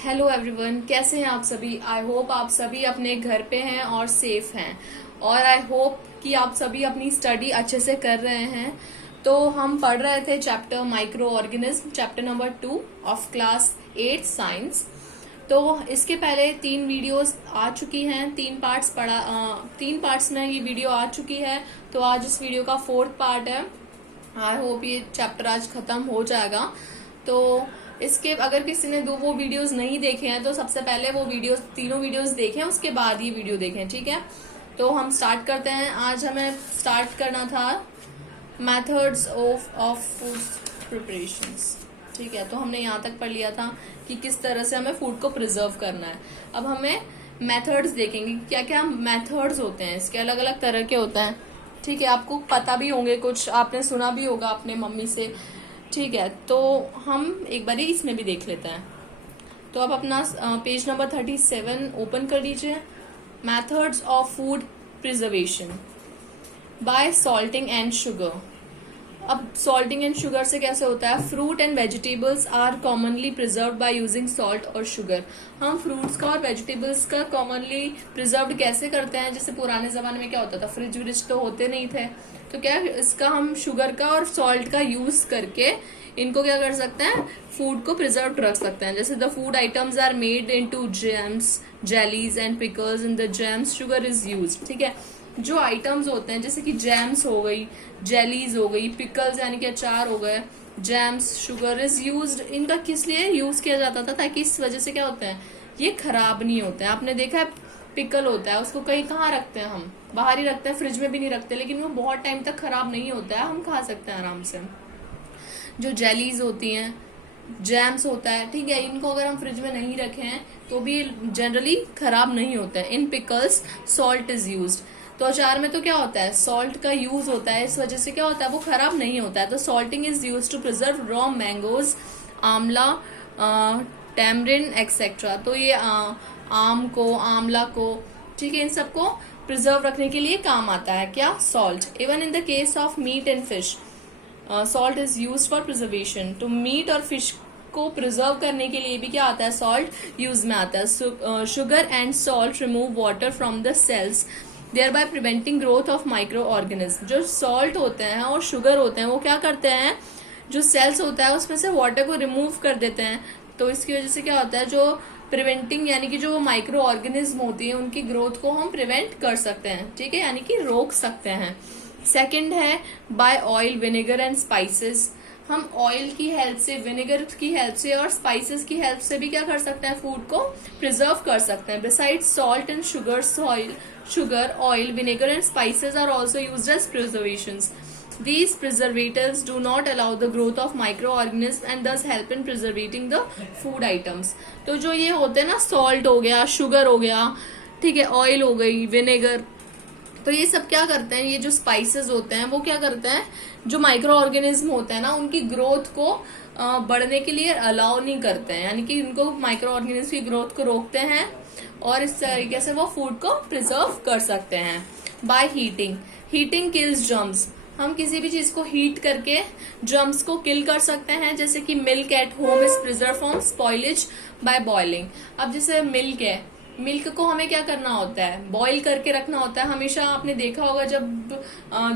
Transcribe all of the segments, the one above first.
Hello everyone, कैसे हैं आप सभी। आई होप आप सभी अपने घर पे हैं और सेफ हैं, और आई होप कि आप सभी अपनी स्टडी अच्छे से कर रहे हैं। तो हम पढ़ रहे थे chapter micro organism, chapter number 2 of class 8 science. तो इसके पहले 3 वीडियोस आ चुकी हैं, 3 पार्ट्स में ये वीडियो आ चुकी है। तो आज इस वीडियो का 4th पार्ट है। आई होप ये चैप्टर आज खत्म हो जाएगा। तो इसके अगर किसी ने वो वीडियोस नहीं देखे हैं तो सबसे पहले वो तीनों वीडियोस देखें, उसके बाद ये वीडियो देखें, ठीक है। तो हम स्टार्ट करते हैं। आज हमें स्टार्ट करना था मेथड्स ऑफ फूड प्रिपरेशंस, ठीक है। तो हमने यहाँ तक पढ़ लिया था कि किस तरह से हमें फूड को प्रिजर्व करना है। अब हमें मेथड्स देखेंगे, क्या क्या मेथड्स होते हैं, इसके अलग अलग तरह के होते हैं, ठीक है। आपको पता भी होंगे, कुछ आपने सुना भी होगा अपने मम्मी से, ठीक है। तो हम एक बार इसमें भी देख लेते हैं। तो आप अपना पेज नंबर 37 ओपन कर लीजिए। Methods of food preservation by salting and sugar. अब सॉल्टिंग एंड शुगर से कैसे होता है। Fruit and vegetables are commonly preserve by using salt और शुगर। हम फ्रूट्स का और वेजिटेबल्स का कॉमनली प्रिजर्व कैसे करते हैं। जैसे पुराने जमाने में क्या होता था, फ्रिज व्रिज तो होते नहीं थे, तो क्या इसका हम शुगर का और सॉल्ट का यूज करके इनको क्या कर सकते हैं, फूड को प्रिजर्व रख सकते हैं। जैसे the food items are made into jams, jellies and pickles. In the jams sugar is used, ठीक है। जो आइटम्स होते हैं जैसे कि जैम्स हो गई, जेलीज हो गई, पिकल्स यानी कि अचार हो गए, जैम्स, शुगर इज यूज्ड। इनका किस लिए यूज किया जाता था, ताकि इस वजह से क्या होता है, ये खराब नहीं होते हैं। आपने देखा है पिकल होता है, उसको कहीं कहाँ रखते हैं, हम बाहर ही रखते हैं, फ्रिज में भी नहीं रखते, लेकिन वो बहुत टाइम तक खराब नहीं होता है, हम खा सकते हैं आराम से। जो जेलीज होती हैं, जैम्स होता है, ठीक है, इनको अगर हम फ्रिज में नहीं रखे हैं तो भी जनरली खराब नहीं होता है। इन पिकल्स सॉल्ट इज यूज्ड। तो अचार में तो क्या होता है, सॉल्ट का यूज होता है, इस वजह से क्या होता है, वो खराब नहीं होता है। तो salting is use to preserve raw mangoes, amla, tamarind etcetera. तो ये आम को, आंवला को, ठीक है, इन सबको प्रिजर्व रखने के लिए काम आता है क्या, salt. Even in the case of meat and fish salt is use for preservation. तो मीट और फिश को प्रिजर्व करने के लिए भी क्या आता है, सॉल्ट यूज में आता है। Sugar and salt remove water from the cells, there preventing growth of micro organism. जो सॉल्ट होते हैं और शुगर होते हैं वो क्या करते हैं, जो सेल्स होता है उसमें से वाटर को रिमूव कर देते हैं। तो इसकी वजह से क्या होता है, जो प्रिवेंटिंग यानी कि जो माइक्रो ऑर्गेनिज्म होती है उनकी ग्रोथ को हम प्रिवेंट कर सकते हैं, ठीक है, यानी कि रोक सकते हैं। सेकंड है by oil, vinegar and spices. हम ऑयल की हेल्प से, विनेगर की हेल्प से और स्पाइसेस की हेल्प से भी क्या कर सकते हैं, फूड को प्रिजर्व कर सकते हैं। Beside salt and sugar, oil, vinegar and spices are also used as preservations. These preservatives do not allow the growth of microorganisms and thus help in preserving the food items. तो जो ये होते हैं ना, salt हो गया, sugar हो गया, ठीक है, ऑयल हो गई, विनेगर, तो ये सब क्या करते हैं, ये जो स्पाइसेस होते हैं वो क्या करते हैं, जो माइक्रो ऑर्गेनिज्म होते हैं ना उनकी ग्रोथ को बढ़ने के लिए अलाउ नहीं करते हैं, यानी कि उनको माइक्रो ऑर्गेनिज्म की ग्रोथ को रोकते हैं और इस तरीके से वो फूड को प्रिजर्व कर सकते हैं। By heating, heating kills germs. हम किसी भी चीज को हीट करके जर्म्स को किल कर सकते हैं। जैसे कि milk at home is preserve from spoilage by boiling. अब जैसे मिल्क है, मिल्क को हमें क्या करना होता है, बॉईल करके रखना होता है। हमेशा आपने देखा होगा जब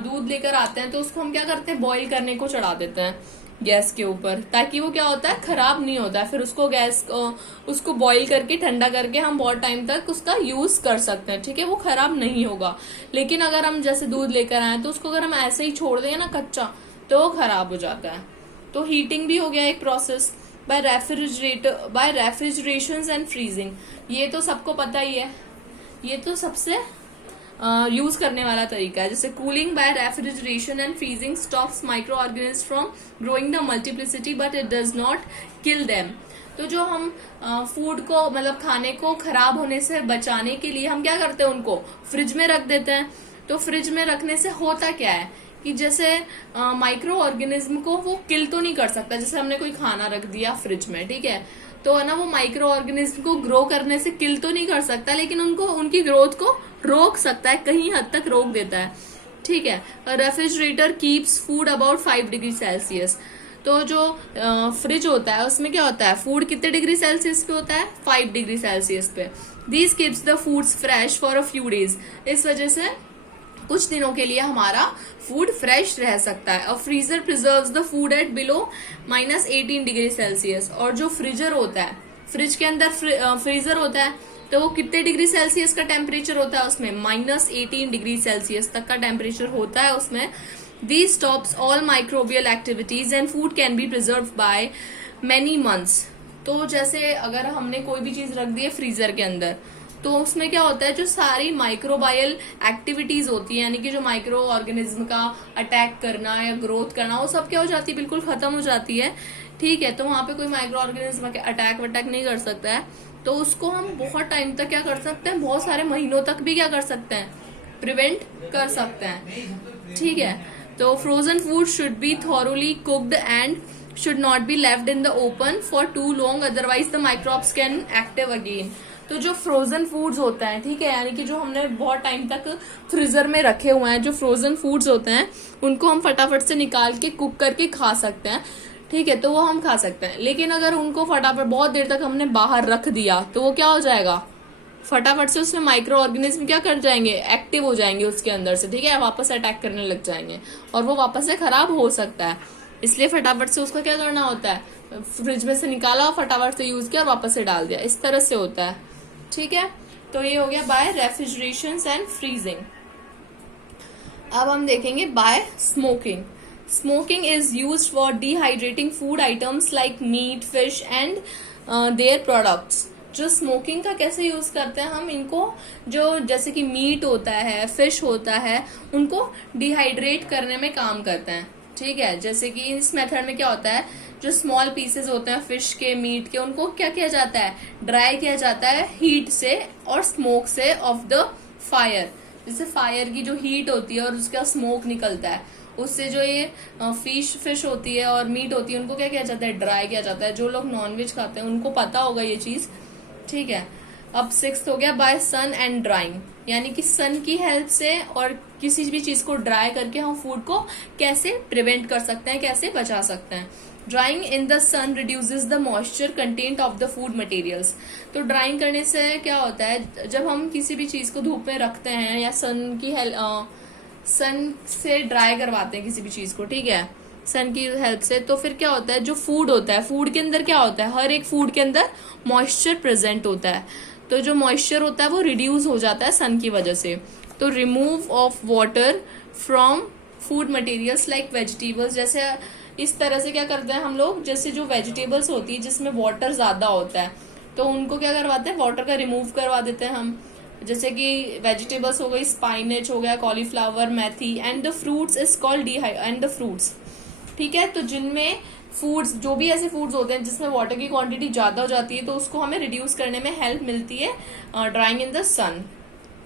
दूध लेकर आते हैं तो उसको हम क्या करते हैं, बॉईल करने को चढ़ा देते हैं गैस के ऊपर, ताकि वो क्या होता है, खराब नहीं होता है। फिर उसको बॉईल करके ठंडा करके हम बहुत टाइम तक उसका यूज कर सकते हैं, ठीक है, वो खराब नहीं होगा। लेकिन अगर हम जैसे दूध लेकर आए तो उसको अगर हम ऐसे ही छोड़ दें ना कच्चा, तो वो खराब हो जाता है। तो हीटिंग भी हो गया एक process. By refrigeration and freezing, ये तो सबको पता ही है, ये तो सबसे यूज करने वाला तरीका है। जैसे cooling bye refrigeration and freezing stops micro organism from growing the multiplicity but it does not kill them. तो जो हम फूड को, मतलब खाने को खराब होने से बचाने के लिए हम क्या करते हैं, उनको फ्रिज में रख देते हैं। तो फ्रिज में रखने से होता क्या है कि जैसे माइक्रो ऑर्गेनिज्म को वो किल तो नहीं कर सकता। जैसे हमने कोई खाना रख दिया फ्रिज में, ठीक है, तो है ना, वो माइक्रो ऑर्गेनिज्म को ग्रो करने से किल तो नहीं कर सकता, लेकिन उनको उनकी ग्रोथ को रोक सकता है, कहीं हद तक रोक देता है, ठीक है। Refrigerator keeps food about 5 degree Celsius. तो जो फ्रिज होता है उसमें क्या होता है, फूड कितने डिग्री सेल्सियस पे होता है, 5 डिग्री सेल्सियस पे। This keeps the foods fresh for a few days. इस वजह से कुछ दिनों के लिए हमारा फूड फ्रेश रह सकता है। और freezer preserves the food at below -18 degree Celsius. और जो फ्रीजर होता है, फ्रिज के अंदर फ्रीजर होता है, तो वो कितने डिग्री सेल्सियस का टेम्परेचर होता है उसमें, -18 डिग्री सेल्सियस तक का टेम्परेचर होता है उसमें। These stops all microbial activities and food can be preserved by many months। तो जैसे अगर हमने कोई भी चीज रख दी है फ्रीजर के अंदर, तो उसमें क्या होता है, जो सारी माइक्रोबायल एक्टिविटीज होती है, यानी कि जो माइक्रो ऑर्गेनिज्म का अटैक करना या ग्रोथ करना, वो सब क्या हो जाती है, बिल्कुल खत्म हो जाती है। ठीक है, तो वहां पे कोई माइक्रो ऑर्गेनिज्म अटैक वटैक नहीं कर सकता है। तो उसको हम बहुत टाइम तक क्या कर सकते हैं, बहुत सारे महीनों तक भी क्या कर सकते हैं, प्रिवेंट कर सकते हैं। ठीक है, तो frozen food should be thoroughly cooked and should not be left in the open for too long, otherwise the microbes can active again. तो जो फ्रोजन फूड्स होते हैं, ठीक है, यानी कि जो हमने बहुत टाइम तक फ्रीजर में रखे हुए हैं, जो फ्रोजन फूड्स होते हैं, उनको हम फटाफट से निकाल के कुक करके खा सकते हैं। ठीक है, तो वो हम खा सकते हैं। लेकिन अगर उनको फटाफट बहुत देर तक हमने बाहर रख दिया, तो वो क्या हो जाएगा, फटाफट से उसमें माइक्रो ऑर्गेनिज्म क्या कर जाएंगे, एक्टिव हो जाएंगे उसके अंदर से। ठीक है, वापस अटैक करने लग जाएंगे और वो वापस से खराब हो सकता है। इसलिए फटाफट से उसका क्या करना होता है, फ्रिज में से निकाला, फटाफट से यूज किया और वापस से डाल दिया, इस तरह से होता है। ठीक है, तो ये हो गया बाय रेफ्रिजरेशन एंड फ्रीजिंग। अब हम देखेंगे by smoking. Smoking is used for dehydrating food items like meat, fish and their products. जो स्मोकिंग का कैसे यूज करते हैं हम इनको, जो जैसे कि मीट होता है, फिश होता है, उनको डिहाइड्रेट करने में काम करते हैं। ठीक है, जैसे कि इस मेथड में क्या होता है, जो स्मॉल पीसेस होते हैं फिश के, मीट के, उनको क्या किया जाता है, ड्राई किया जाता है हीट से और स्मोक से ऑफ द फायर। जैसे फायर की जो हीट होती है और उसका स्मोक निकलता है, उससे जो ये फिश होती है और मीट होती है, उनको क्या किया जाता है, ड्राई किया जाता है। जो लोग नॉनवेज खाते हैं उनको पता होगा ये चीज। ठीक है, अब 6th हो गया बाय सन एंड ड्राइंग, यानी कि सन की हेल्प से और किसी भी चीज को ड्राई करके हम फूड को कैसे प्रिवेंट कर सकते हैं, कैसे बचा सकते हैं। Drying in the sun reduces the moisture content of the food materials. तो ड्राइंग करने से क्या होता है, जब हम किसी भी चीज को धूप में रखते हैं या सन से ड्राई करवाते हैं किसी भी चीज को, ठीक है, सन की हेल्प से, तो फिर क्या होता है, जो फूड होता है, फूड के अंदर क्या होता है, हर एक फूड के अंदर मॉइस्चर प्रेजेंट होता है। तो जो मॉइस्चर होता है वो रिड्यूस हो जाता है सन की वजह से। तो remove of water from food materials like vegetables, जैसे इस तरह से क्या करते हैं हम लोग, जैसे जो वेजिटेबल्स होती है जिसमें वाटर ज्यादा होता है, तो उनको क्या करवाते हैं, वाटर का रिमूव करवा देते हैं हम। जैसे कि वेजिटेबल्स हो गई, स्पाइनेच हो गया, cauliflower, methi, and the fruits is called and the fruits. ठीक है, तो जिनमें फूड्स, जो भी ऐसे फूड्स होते हैं जिसमें वाटर की क्वांटिटी ज्यादा हो जाती है, तो उसको हमें रिड्यूस करने में हेल्प मिलती है ड्राइंग इन द सन।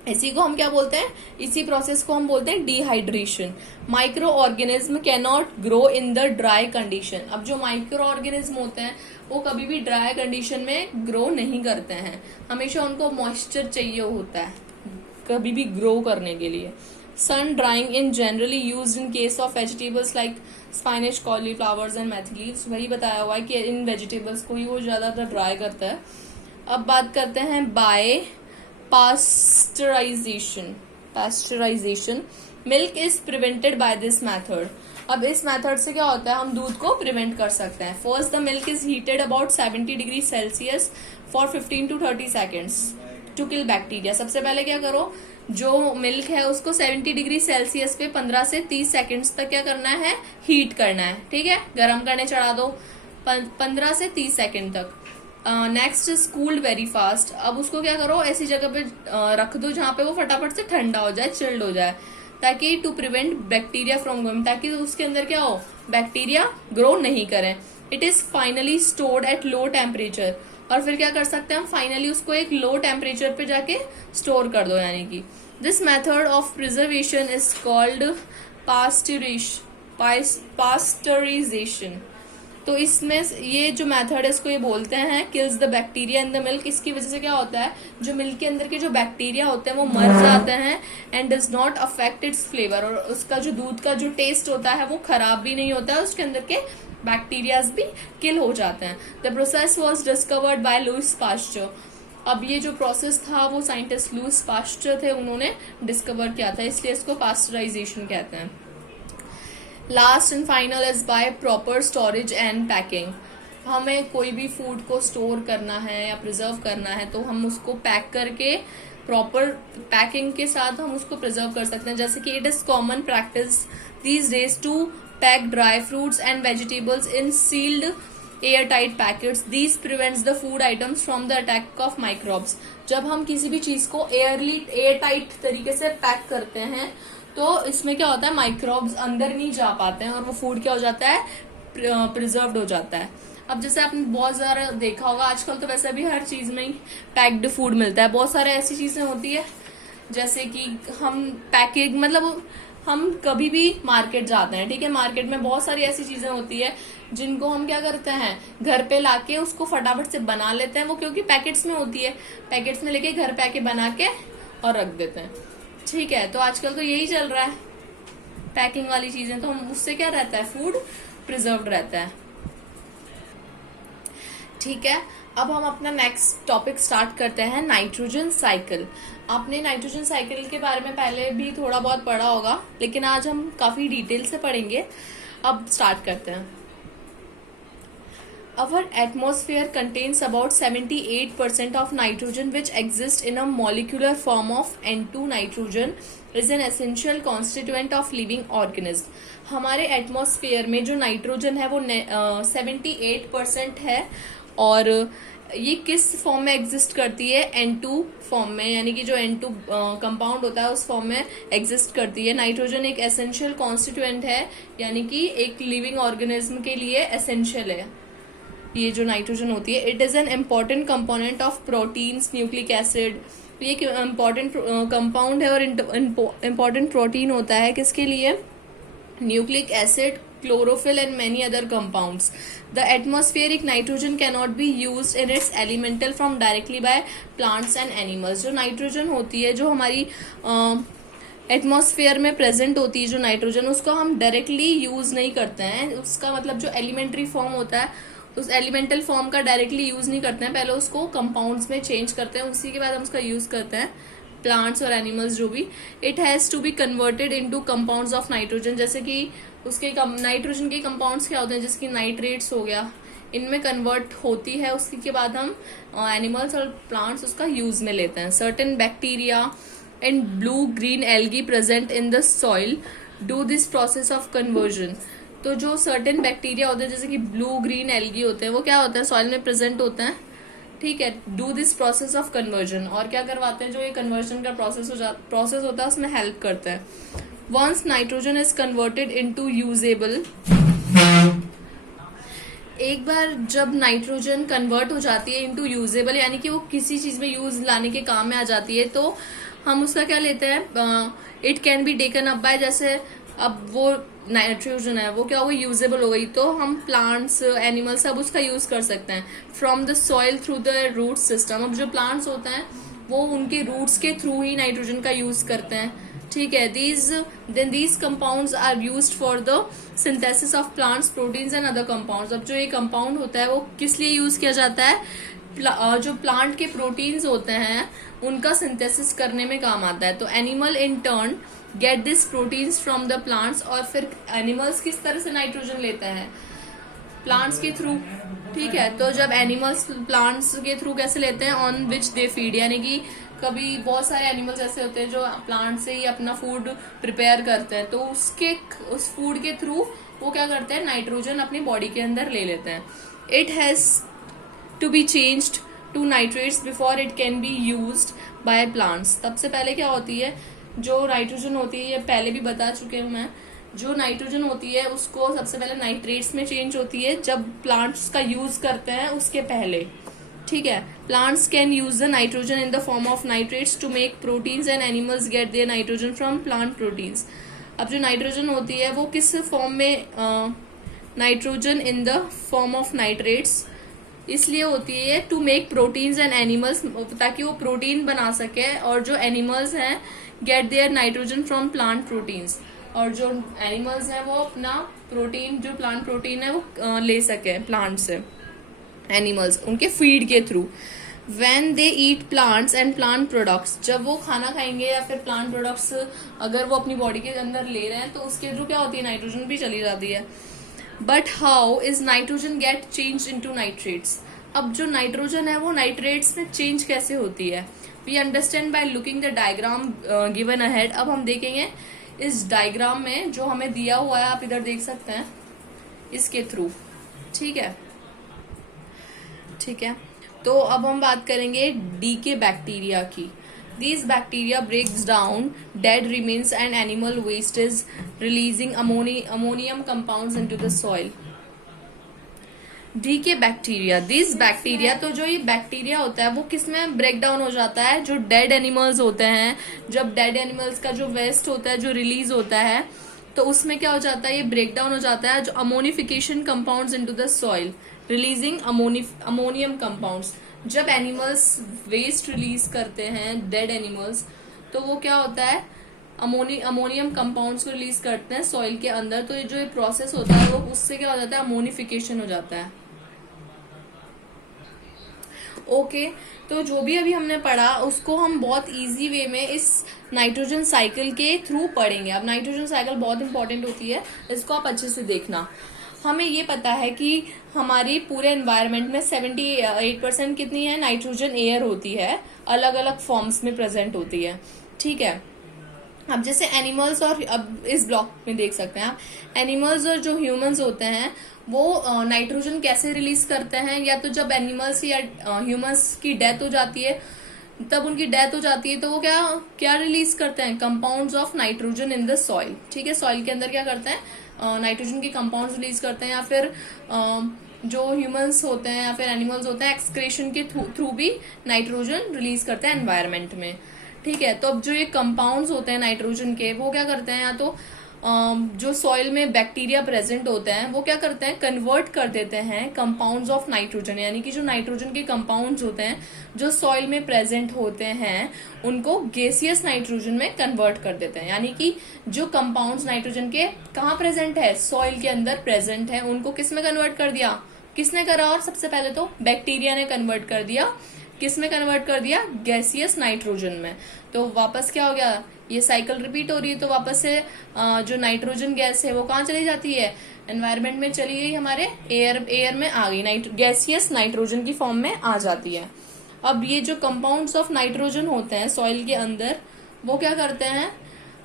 इसी को हम क्या बोलते हैं, इसी प्रोसेस को हम बोलते हैं dehydration. Micro organism can not grow in the dry condition. अब जो माइक्रो ऑर्गेनिज्म होते हैं वो कभी भी ड्राई कंडीशन में ग्रो नहीं करते हैं, हमेशा उनको मॉइस्चर चाहिए होता है कभी भी ग्रो करने के लिए। Sun drying in generally used in case of vegetables like spinach, cauliflowers and methi leaves. वही बताया हुआ है कि इन वेजिटेबल्स को ही वो ज्यादातर ड्राई करता है। अब बात करते हैं by pasteurisation. Pasteurisation, milk is prevented by this method. अब इस मेथड से क्या होता है, हम दूध को प्रिवेंट कर सकते हैं। First, the milk is heated about 70 degree Celsius for 15 to 30 seconds to kill bacteria. सबसे पहले क्या करो, जो मिल्क है उसको 70 डिग्री सेल्सियस पे 15 से 30 सेकेंड्स तक क्या करना है, हीट करना है। ठीक है, गर्म करने चढ़ा दो 15 से 30 सेकेंड तक। Next is cooled very fast. अब उसको क्या करो, ऐसी जगह पे रख दो जहां पे वो फटाफट से ठंडा हो जाए, चिल्ड हो जाए, ताकि to prevent bacteria from growing, ताकि उसके अंदर क्या हो, बैक्टीरिया ग्रो नहीं करें। It is finally stored at low temperature. और फिर क्या कर सकते हैं हम, फाइनली उसको एक लो टेम्परेचर पे जाके स्टोर कर दो, यानी कि this method of preservation is called pasteurisation. तो इसमें ये जो मेथड है इसको ये बोलते हैं kills the bacteria in the milk. इसकी वजह से क्या होता है, जो मिल्क के अंदर के जो बैक्टीरिया होते हैं वो मर जाते हैं and does not affect it's flavour. और उसका जो दूध का जो टेस्ट होता है वो खराब भी नहीं होता है, उसके अंदर के बैक्टीरियाज भी किल हो जाते हैं। The process was discovered by Louis Pasteur. अब ये जो प्रोसेस था वो साइंटिस्ट लुइस पास्चर थे, उन्होंने डिस्कवर किया था, इसलिए इसको पास्चराइजेशन कहते हैं। Last and final is by proper storage and packing. हमें कोई भी फूड को स्टोर करना है या प्रिजर्व करना है तो हम उसको पैक करके प्रॉपर पैकिंग के साथ हम उसको प्रिजर्व कर सकते हैं। जैसे कि it is common practice these days to pack dry fruits and vegetables in sealed airtight packets. These prevents the food items from the attack of microbes. जब हम किसी भी चीज को एयरटाइट तरीके से पैक करते हैं तो इसमें क्या होता है, माइक्रोब्स अंदर नहीं जा पाते हैं और वो फूड क्या हो जाता है, प्रिजर्व्ड हो जाता है। अब जैसे आपने बहुत ज्यादा देखा होगा, आजकल तो वैसे भी हर चीज में ही पैक्ड फूड मिलता है। बहुत सारे ऐसी चीजें होती है जैसे कि हम पैकेज मतलब हम कभी भी मार्केट जाते हैं, ठीक है, मार्केट में बहुत सारी ऐसी चीजें होती है जिनको हम क्या करते हैं, घर पे लाके उसको फटाफट से बना लेते हैं। वो क्योंकि पैकेट्स में होती है, पैकेट्स में लेके घर पे आके बना के और रख देते हैं, ठीक है। तो आजकल तो यही चल रहा है, पैकिंग वाली चीजें, तो उससे क्या रहता है, फूड प्रिजर्व्ड रहता है, ठीक है। अब हम अपना नेक्स्ट टॉपिक स्टार्ट करते हैं, नाइट्रोजन साइकिल। आपने नाइट्रोजन साइकिल के बारे में पहले भी थोड़ा बहुत पढ़ा होगा, लेकिन आज हम काफी डिटेल से पढ़ेंगे। अब स्टार्ट करते हैं। Our atmosphere contains about 78% of nitrogen which exists in a molecular form of N2. Nitrogen is an essential constituent of living organism. हमारे एटमॉस्फेयर में जो नाइट्रोजन है वो 78% है और ये किस फॉर्म में एग्जिस्ट करती है, N2 फॉर्म में, यानी कि जो N2 कंपाउंड होता है उस फॉर्म में एग्जिस्ट करती है। नाइट्रोजन एक एसेंशियल कॉन्स्टिट्यूएंट है, यानी कि एक लिविंग ऑर्गेनिज्म के लिए एसेंशियल है ये जो नाइट्रोजन होती है। It is an important component of proteins, nucleic acid. ये एक इम्पॉर्टेंट कंपाउंड है और इम्पॉर्टेंट प्रोटीन होता है किसके लिए, nucleic acid, chlorophyll and many other compounds. The atmospheric nitrogen cannot be used in its elemental form directly by plants and animals. जो nitrogen होती है, जो हमारी एटमॉस्फेयर में प्रेजेंट होती है जो नाइट्रोजन, उसको हम डायरेक्टली यूज नहीं करते हैं। उसका मतलब जो एलिमेंट्री फॉर्म होता है उस एलिमेंटल फॉर्म का डायरेक्टली यूज नहीं करते हैं, पहले उसको कंपाउंड्स में चेंज करते हैं, उसी के बाद हम उसका यूज करते हैं, प्लांट्स और एनिमल्स जो भी। It has to be converted into compounds of nitrogen. जैसे कि उसके नाइट्रोजन के कंपाउंड्स क्या होते हैं, जैसे कि नाइट्रेट्स हो गया, इनमें कन्वर्ट होती है, उसके बाद हम एनिमल्स और प्लांट्स उसका यूज में लेते हैं। Certain bacteria and blue green algae present in the soil do this process of conversion. तो जो सर्टेन बैक्टीरिया होते हैं जैसे कि ब्लू ग्रीन एल्गी होते हैं, वो क्या होता है, सॉइल में प्रेजेंट होते हैं, ठीक है, do this process of conversion. और क्या करवाते हैं, जो ये कन्वर्जन का प्रोसेस होता है उसमें हेल्प करते हैं। Once nitrogen is converted into usable, एक बार जब नाइट्रोजन कन्वर्ट हो जाती है इनटू यूजेबल, यानी कि वो किसी चीज में यूज लाने के काम में आ जाती है, तो हम उसका क्या लेते हैं, it can be taken up by, जैसे अब वो नाइट्रोजन है वो क्या हो गई, यूजेबल हो गई, तो हम प्लांट्स, एनिमल्स सब उसका यूज कर सकते हैं। From the soil through the root system. अब जो प्लांट्स होते हैं वो उनके रूट्स के थ्रू ही नाइट्रोजन का यूज करते हैं, ठीक है। These compounds are used for the synthesis of plants proteins and other compounds. अब जो ये कंपाउंड होता है वो किस लिए यूज किया जाता है, जो प्लांट के प्रोटीन्स होते हैं उनका सिंथेसिस करने में काम आता है। तो animal in turn get this proteins from the plants, और फिर एनिमल्स किस तरह से नाइट्रोजन लेते हैं, प्लांट्स के थ्रू, ठीक है। तो जब एनिमल्स प्लांट्स के थ्रू कैसे लेते हैं, ऑन विच दे फीड, यानी कि कभी बहुत सारे एनिमल्स ऐसे होते हैं जो प्लांट से ही अपना फूड प्रिपेयर करते हैं, तो उस फूड के थ्रू वो क्या करते हैं, नाइट्रोजन अपनी बॉडी के अंदर ले लेते हैं। It has to be changed to nitrates before it can be used by plants. सबसे पहले क्या होती है, जो नाइट्रोजन होती है, ये पहले भी बता चुके हूँ मैं, जो नाइट्रोजन होती है उसको सबसे पहले नाइट्रेट्स में चेंज होती है जब प्लांट्स का यूज करते हैं उसके पहले, ठीक है। Plants can use the nitrogen in the form of nitrates to make proteins and animals get their nitrogen from plant proteins. अब जो नाइट्रोजन होती है वो किस फॉर्म में, nitrogen in the form of nitrates इसलिए होती है to make proteins and animals, ताकि वो प्रोटीन बना सके, और जो एनिमल्स हैं get their nitrogen from plant proteins, और जो एनिमल्स हैं वो अपना प्रोटीन, जो प्लांट प्रोटीन है वो ले सके प्लांट से, एनिमल्स उनके फीड के through. When they eat plants and plant products, जब वो खाना खाएंगे या फिर प्लांट प्रोडक्ट्स अगर वो अपनी बॉडी के अंदर ले रहे हैं तो उसके थ्रू क्या होती है, नाइट्रोजन भी चली जाती है। But how is nitrogen get change into nitrates? अब जो नाइट्रोजन है वो नाइट्रेट्स में चेंज कैसे होती है? We understand by looking the diagram given ahead. अब हम देखेंगे इस डायग्राम में जो हमें दिया हुआ है, आप इधर देख सकते हैं, इसके थ्रू। ठीक है, ठीक है। तो अब हम बात करेंगे डीके बैक्टीरिया की। These bacteria breaks down dead remains and animal wastes, releasing ammonium compounds into the soil. Decay bacteria, this bacteria, तो जो ये बैक्टीरिया होता है वो किस में ब्रेक डाउन हो जाता है? जो डेड एनिमल्स होते हैं, जब डेड एनिमल्स का जो वेस्ट होता है, जो रिलीज होता है, तो उसमें क्या हो जाता है, ये ब्रेक डाउन हो जाता है जो ammonification compounds into the soil, releasing ammonium compounds. जब एनिमल्स वेस्ट रिलीज करते हैं, डेड एनिमल्स, तो वो क्या होता है, अमोनियम कंपाउंड्स को रिलीज करते हैं सॉइल के अंदर। तो ये जो प्रोसेस होता है वो उससे क्या हो जाता है, अमोनिफिकेशन हो जाता है। ओके, तो जो भी अभी हमने पढ़ा उसको हम बहुत इजी वे में इस नाइट्रोजन साइकिल के थ्रू पढ़ेंगे। अब नाइट्रोजन साइकिल बहुत इंपॉर्टेंट होती है, इसको आप अच्छे से देखना। हमें ये पता है कि हमारी पूरे एनवायरनमेंट में 78% कितनी है, नाइट्रोजन एयर होती है, अलग अलग फॉर्म्स में प्रेजेंट होती है। ठीक है, अब जैसे एनिमल्स, और अब इस ब्लॉक में देख सकते हैं आप, एनिमल्स और जो ह्यूमंस होते हैं वो नाइट्रोजन कैसे रिलीज करते हैं, या तो जब एनिमल्स या ह्यूमंस की डेथ हो जाती है, तब उनकी डेथ हो जाती है तो वो क्या क्या रिलीज करते हैं, compounds of nitrogen in the soil. ठीक है, सॉइल के अंदर क्या करते हैं, नाइट्रोजन के कंपाउंड्स रिलीज करते हैं, या फिर जो ह्यूमंस होते हैं या फिर एनिमल्स होते हैं एक्सक्रेशन के थ्रू भी नाइट्रोजन रिलीज करते हैं एनवायरनमेंट में। ठीक है, तो अब जो ये कंपाउंड्स होते हैं नाइट्रोजन के, वो क्या करते हैं, या तो जो सॉइल में बैक्टीरिया प्रेजेंट होते हैं वो क्या करते हैं, कन्वर्ट कर देते हैं कंपाउंड्स ऑफ नाइट्रोजन, यानी कि जो नाइट्रोजन के कंपाउंड्स होते हैं जो सॉइल में प्रेजेंट होते हैं उनको गैसियस नाइट्रोजन में कन्वर्ट कर देते हैं। यानी कि जो कंपाउंड्स नाइट्रोजन के कहाँ प्रेजेंट है, सॉइल के अंदर प्रेजेंट है, उनको किस में कन्वर्ट कर दिया, किसने करा, और सबसे पहले तो बैक्टीरिया ने कन्वर्ट कर दिया, किस में कन्वर्ट कर दिया, गैसियस नाइट्रोजन में। तो वापस क्या हो गया, ये साइकिल रिपीट हो रही है, तो वापस से जो नाइट्रोजन गैस है वो कहाँ चली जाती है, एनवायरनमेंट में चली गई, हमारे एयर में आ गई, गैसियस नाइट्रोजन की फॉर्म में आ जाती है। अब ये जो कंपाउंड्स ऑफ नाइट्रोजन होते हैं सॉइल के अंदर, वो क्या करते हैं,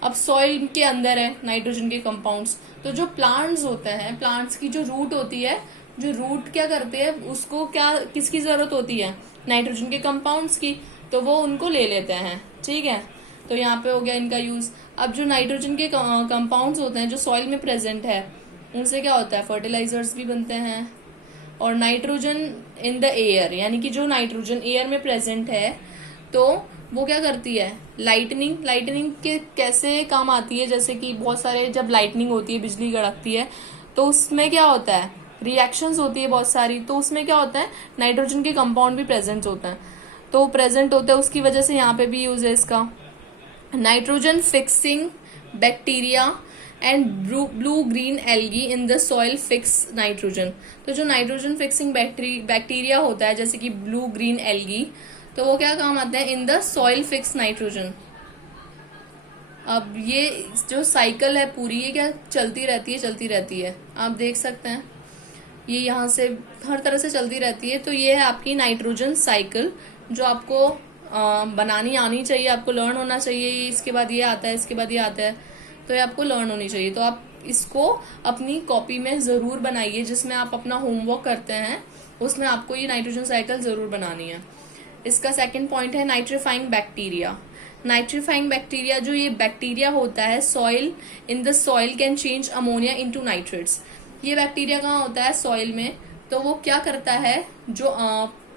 अब सॉइल के अंदर है नाइट्रोजन के कंपाउंड्स, तो जो प्लांट्स होते हैं, प्लांट्स की जो रूट होती है, जो रूट क्या करते हैं, उसको क्या किसकी जरूरत होती है, नाइट्रोजन के कंपाउंड्स की, तो वो उनको ले लेते हैं। ठीक है, तो यहाँ पे हो गया इनका यूज। अब जो नाइट्रोजन के कंपाउंड्स होते हैं जो सॉइल में प्रेजेंट है, उनसे क्या होता है, फर्टिलाइजर्स भी बनते हैं। और नाइट्रोजन इन द एयर, यानी कि जो नाइट्रोजन एयर में प्रेजेंट है तो वो क्या करती है, लाइटनिंग के कैसे काम आती है, जैसे कि बहुत सारे जब लाइटनिंग होती है, बिजली कड़कती है, तो उसमें क्या होता है, रिएक्शंस होती है बहुत सारी, तो उसमें क्या होता है, नाइट्रोजन के कंपाउंड भी प्रेजेंट होते हैं, तो प्रेजेंट होते हैं, उसकी वजह से यहाँ पे भी यूज है इसका। Nitrogen fixing bacteria and blue green algae in the soil fix nitrogen. तो जो नाइट्रोजन फिक्सिंग बैक्टीरिया होता है, जैसे कि ब्लू ग्रीन एल्गी, तो वो क्या काम आता है, इन द सॉइल फिक्स नाइट्रोजन। अब ये जो साइकिल है पूरी, ये क्या चलती रहती है, आप देख सकते हैं, ये यहाँ से हर तरह से चलती रहती है। तो ये है आपकी नाइट्रोजन साइकिल, जो आपको बनानी आनी चाहिए, आपको लर्न होना चाहिए। इसके बाद ये आता है, इसके बाद ये आता है, तो ये आपको लर्न होनी चाहिए। तो आप इसको अपनी कॉपी में जरूर बनाइए, जिसमें आप अपना होमवर्क करते हैं उसमें आपको ये नाइट्रोजन साइकिल जरूर बनानी है। इसका सेकंड पॉइंट है नाइट्रीफाइंग बैक्टीरिया। नाइट्रीफाइंग बैक्टीरिया, जो ये बैक्टीरिया होता है soil, in the soil can change ammonia into nitrates. ये बैक्टीरिया कहाँ होता है, सॉइल में, तो वो क्या करता है, जो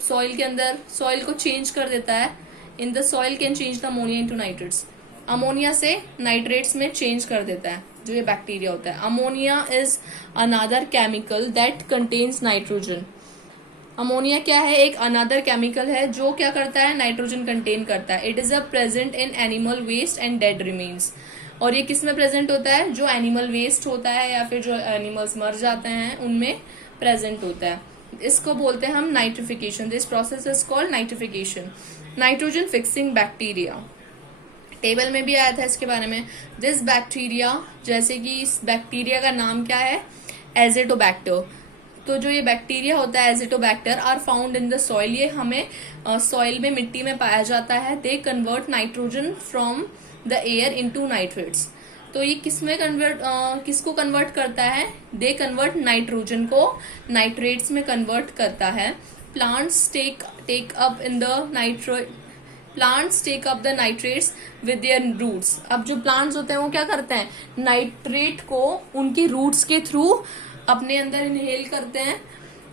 सॉइल के अंदर सॉइल को चेंज कर देता है, इन the soil can change the ammonia into nitrates, ammonia से नाइट्रेट्स में चेंज कर देता है जो ये बैक्टीरिया होता है। Ammonia is another chemical that contains nitrogen. Ammonia क्या है, एक अनदर केमिकल है जो क्या करता है, नाइट्रोजन कंटेन करता है। It is a present in animal waste and dead remains. और ये किस में प्रेजेंट होता है? जो एनिमल वेस्ट होता है या फिर जो एनिमल्स मर जाते हैं उनमें प्रेजेंट होता है। इसको बोलते हैं हम nitrification. This process is called nitrification. Nitrogen fixing bacteria, table में भी आया था इसके बारे में। दिस बैक्टीरिया, जैसे कि इस बैक्टीरिया का नाम क्या है? एजिटोबैक्टर। तो जो ये बैक्टीरिया होता है azotobacter are found in the soil, ये हमें सॉइल में, मिट्टी में पाया जाता है। They convert nitrogen from the air into nitrates. तो ये किसको कन्वर्ट करता है? दे कन्वर्ट नाइट्रोजन को नाइट्रेट्स में कन्वर्ट करता है। Plants take up the nitrates with their roots. अब जो प्लांट्स होते हैं वो क्या करते हैं? नाइट्रेट को उनकी रूट्स के थ्रू अपने अंदर इनहेल करते हैं।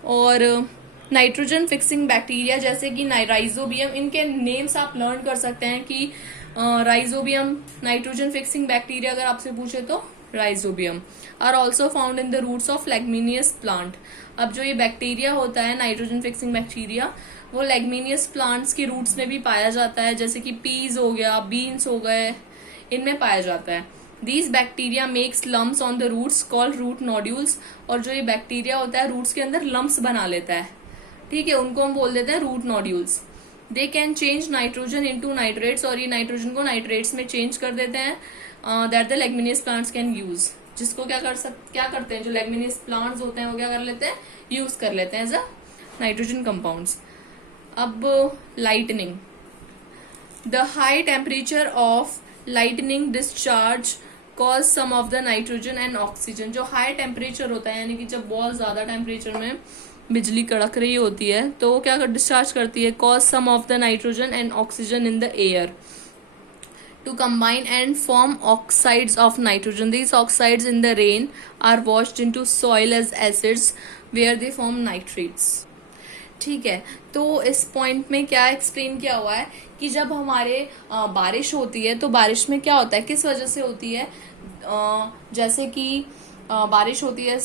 और नाइट्रोजन फिक्सिंग बैक्टीरिया जैसे कि राइजोबियम, इनके नेम्स आप लर्न कर सकते हैं कि राइजोबियम, नाइट्रोजन फिक्सिंग बैक्टीरिया अगर आपसे पूछे तो rhizobium are also found in the roots of leguminous plant. अब जो ये बैक्टीरिया होता है नाइट्रोजन फिक्सिंग बैक्टीरिया, वो लेगमिनियस प्लांट्स की रूट्स में भी पाया जाता है, जैसे कि पीज हो गया, बीन्स हो गए, इनमें पाया जाता है। These bacteria makes lumps on the roots called root nodules। और जो ये बैक्टीरिया होता है रूट्स के अंदर लम्प्स बना लेता है, ठीक है, उनको हम बोल देते हैं root nodules. They can change nitrogen into nitrates, और ये नाइट्रोजन को नाइट्रेट्स में चेंज कर देते हैं। That the leguminous plants can use, जिसको क्या करते हैं, जो लेगमिनियस प्लांट्स होते हैं वो क्या कर लेते हैं? यूज कर लेते हैं एज अ नाइट्रोजन कंपाउंड्स। अब lightning, the high temperature of lightning discharge cause some of the nitrogen and oxygen. जो हाई टेम्परेचर होता है, यानी कि जब बहुत ज्यादा टेम्परेचर में बिजली कड़क रही होती है, तो वो क्या डिस्चार्ज करती है? Cause some of the nitrogen and oxygen in the air to combine and form oxides of nitrogen. These oxides in the rain are washed into soil as acids where they form nitrates। ठीक है, तो इस point में क्या explain किया हुआ है कि जब हमारे बारिश होती है तो बारिश में क्या होता है, किस वजह से होती है? जैसे कि बारिश होती है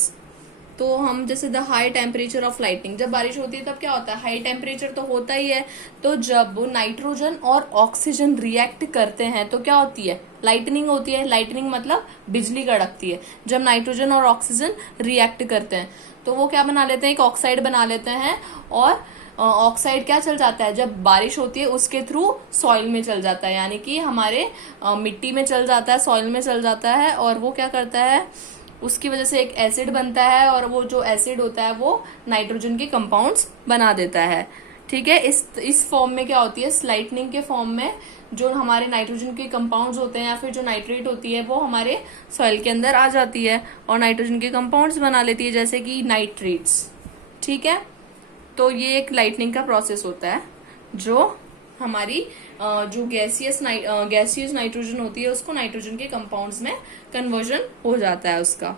तो हम, जैसे the high temperature of lightning, जब बारिश होती है तब क्या होता है? हाई टेम्परेचर तो होता ही है। तो जब नाइट्रोजन और ऑक्सीजन रिएक्ट करते हैं तो क्या होती है? लाइटनिंग होती है। लाइटनिंग मतलब बिजली कड़कती है। जब नाइट्रोजन और ऑक्सीजन रिएक्ट करते हैं तो वो क्या बना लेते हैं? एक ऑक्साइड बना लेते हैं। और ऑक्साइड क्या चल जाता है? जब बारिश होती है उसके थ्रू सॉइल में चल जाता है, यानी कि हमारे मिट्टी में चल जाता है, सॉइल में चल जाता है। और वो क्या करता है? उसकी वजह से एक एसिड बनता है, और वो जो एसिड होता है वो नाइट्रोजन के कंपाउंड्स बना देता है। ठीक है, इस फॉर्म में क्या होती है? लाइटनिंग के फॉर्म में जो हमारे नाइट्रोजन के कंपाउंड्स होते हैं या फिर जो नाइट्रेट होती है वो हमारे सॉइल के अंदर आ जाती है और नाइट्रोजन के कंपाउंड्स बना लेती है, जैसे कि नाइट्रेट्स। ठीक है, तो ये एक लाइटनिंग का प्रोसेस होता है जो हमारी जो गैसियस नाइट्रोजन होती है उसको नाइट्रोजन के कंपाउंड्स में कन्वर्जन हो जाता है उसका।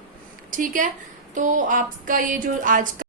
ठीक है, तो आपका ये जो आज का